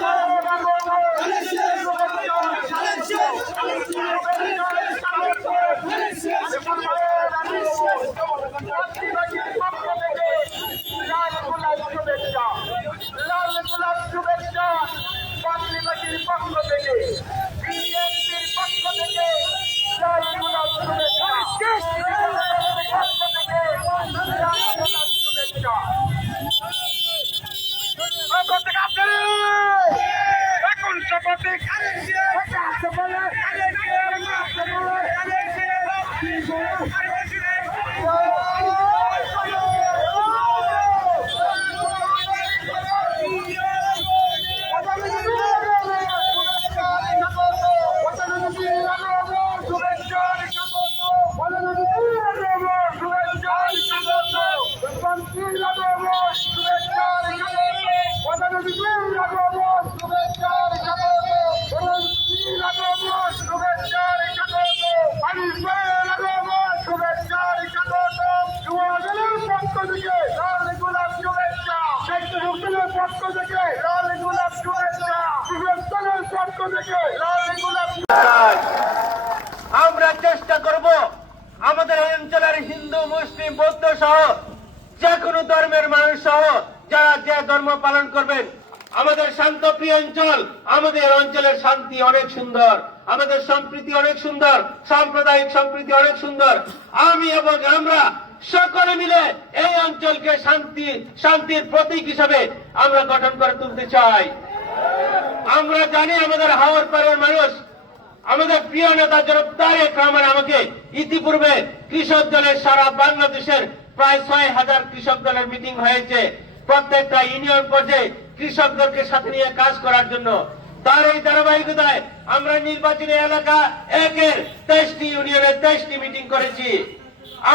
লাল শপথে আমরা চেষ্টা করব আমাদের অঞ্চলের হিন্দু, মুসলিম, বৌদ্ধ সহ যে কোনো ধর্মের মানুষ সহ যারা যে ধর্ম পালন করবেন। আমাদের শান্তপ্রিয় অঞ্চল, আমাদের অঞ্চলের শান্তি অনেক সুন্দর। আমাদের সম্প্রীতি অনেক সুন্দর। সাম্প্রদায়িক সম্প্রীতি অনেক সুন্দর। আমি এবং আমরা সকলে মিলে এই অঞ্চলকে শান্তি, শান্তির প্রতীক হিসাবে আমরা গঠন করে তুলতে চাই। আমরা জানি আমাদের হাওয়ার পাড়ের মানুষ, আমাদের প্রিয় নেতা জনাব রহমান আমাকে ইতিপূর্বে কৃষক দলের সারা বাংলাদেশের প্রায় ছয় হাজার কৃষক দলের মিটিং হয়েছে। প্রত্যেকটা ইউনিয়ন পর্যায়ে কৃষকদেরকে সাথে নিয়ে কাজ করার জন্য। তার এই ধারাবাহিকতায় আমরা নির্বাচনী এলাকা একের তেইশটি ইউনিয়নের তেইশটি মিটিং করেছি।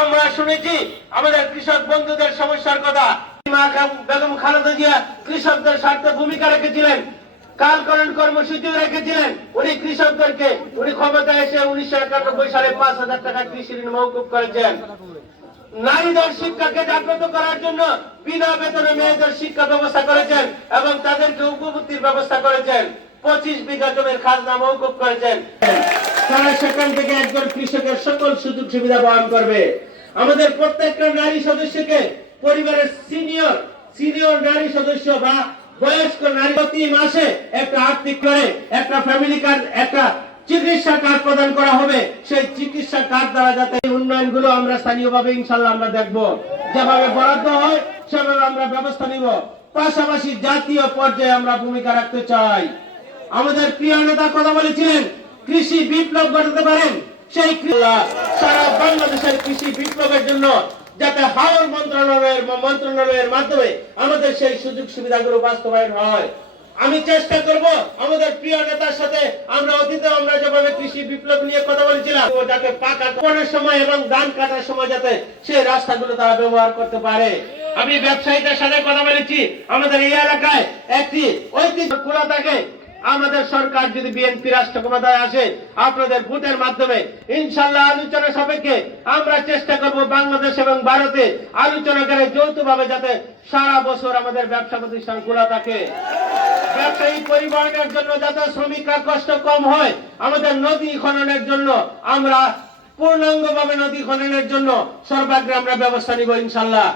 আমরা শুনেছি আমাদের কৃষক বন্ধুদের সমস্যার কথা। বেগম খালেদা জিয়া কৃষকদের স্বার্থে ভূমিকা রেখেছিলেন। কালকরণ কর্মসূচি রেখেছিলেন উনি কৃষকদেরকে। উনি ক্ষমতায় এসে উনিশশো একানব্বই সালে পাঁচ হাজার টাকা কৃষি ঋণ মৌকুব করেছেন। নারীদের শিক্ষাকে জাগ্রত করার জন্য বিনা বেতনে মেয়েদের শিক্ষা ব্যবস্থা করেছেন এবং তাদেরকে উপবৃত্তির ব্যবস্থা করেছেন। পঁচিশ বিঘা জমির খাজনা মৌকুব করেছেন। তারা সেখান থেকে একজন কৃষকের সকল সুযোগ সুবিধা বহন করবে। আমাদের প্রত্যেকটা নারী সদস্যকে পরিবারের সিনিয়র সিনিয়র নারী সদস্য বা বয়স্ক নারী প্রতি মাসে একটা আর্থিক করে, একটা ফ্যামিলি কার্ড একটা চিকিৎসা কার্ড প্রদান করা হবে। সেই চিকিৎসা কার্ড দ্বারা যাতে এই উন্নয়নগুলো আমরা স্থানীয়ভাবে ইনশাল্লাহ আমরা দেখব। যেভাবে বরাদ্দ হয়, সেভাবে আমরা ব্যবস্থা নিব। পাশাপাশি জাতীয় পর্যায়ে আমরা ভূমিকা রাখতে চাই। আমাদের প্রিয় নেতা কথা বলেছিলেন, কৃষি বিপ্লব ঘটাতে পারেন। সেই সারা বাংলাদেশের কৃষি বিপ্লবের জন্য যাতে হাওর মন্ত্রণালয়ের মন্ত্রণালয়ের মাধ্যমে আমাদের সেই সুযোগ সুবিধাগুলো বাস্তবায়ন হয়। আমি চেষ্টা করব আমাদের প্রিয় নেতার সাথে আমরা অতীতে আমরা যেভাবে কৃষি বিপ্লব নিয়ে কথা বলেছিলাম যাতে পাকা করার সময় এবং ধান কাটার সময় যাতে সেই রাস্তাগুলো তারা ব্যবহার করতে পারে। আমি ব্যবসায়ীদের সাথে কথা বলেছি। আমাদের এই এলাকায় একটি ঐতিহ্য খোলা থাকে আমাদের সরকার যদি বিএনপি রাষ্ট্র ক্ষমতায় আসে, আপনাদের ভোটের মাধ্যমে ইনশাল্লাহ আলোচনা সাপেক্ষে আমরা চেষ্টা করব বাংলাদেশ এবং ভারতে আলোচনা করে যৌথভাবে যাতে সারা বছর আমাদের ব্যবসা প্রতিষ্ঠান খোলা থাকে। ব্যবসায়ী পরিবহনের জন্য যাতে শ্রমিকরা কষ্ট কম হয়, আমাদের নদী খননের জন্য আমরা পূর্ণাঙ্গভাবে নদী খননের জন্য সর্বাগ্রে আমরা ব্যবস্থা নিব ইনশাল্লাহ।